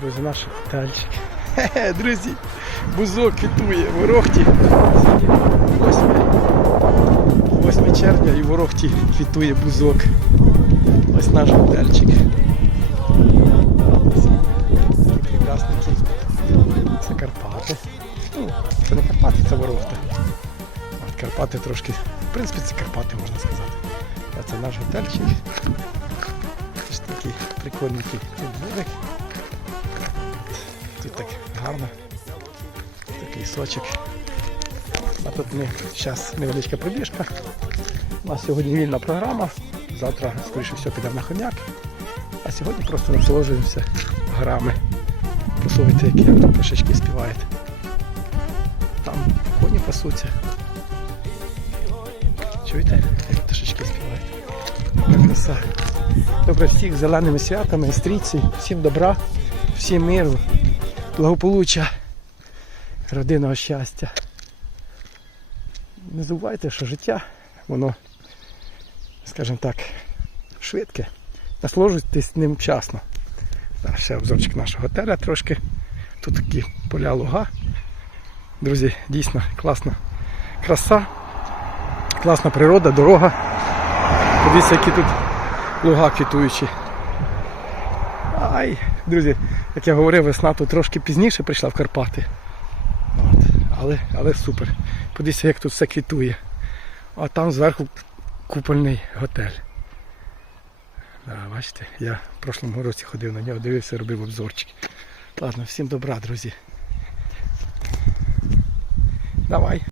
Друзі, наш. Хе-хе, друзі, бузок квітує в Ворохті. Сьогодні 8, 8 червня і в Ворохті квітує бузок. Ось наш готельчик. Такий прекрасненький. Це Карпати. Ну, це не Карпати, це Ворохта. Карпати трошки. В принципі, це Карпати можна сказати. А це наш готельчик. Такий прикольненький тут Тут так гарно. Такий сочок. А тут ми зараз невеличка пробіжка. У нас сьогодні вільна програма. Завтра, скоріше все, підемо на хомяк. А сьогодні просто насолоджуємося горами. Послухайте, які як співають. Там коні пасуться. Чуєте, як пташечки співають? Краса. Добре, всіх зеленими святами, стрійці, всім добра, всім миру, благополуччя, родинного щастя. Не забувайте, що життя, воно, скажімо так, швидке. Насолоджуйтесь ним вчасно. Ще обзорчик нашого готеля трошки. Тут такі поля луга. Друзі, дійсно класна краса, класна природа, дорога. Подивіться, які тут луга квітуючі. Ай, друзі, як я говорив, весна тут трошки пізніше прийшла в Карпати. От. Але, але супер. Подивіться, як тут все квітує. А там зверху купольний готель. Да, бачите, я в прошлому році ходив на нього, дивився, робив обзорчик. Ладно, всім добра, друзі. Давай.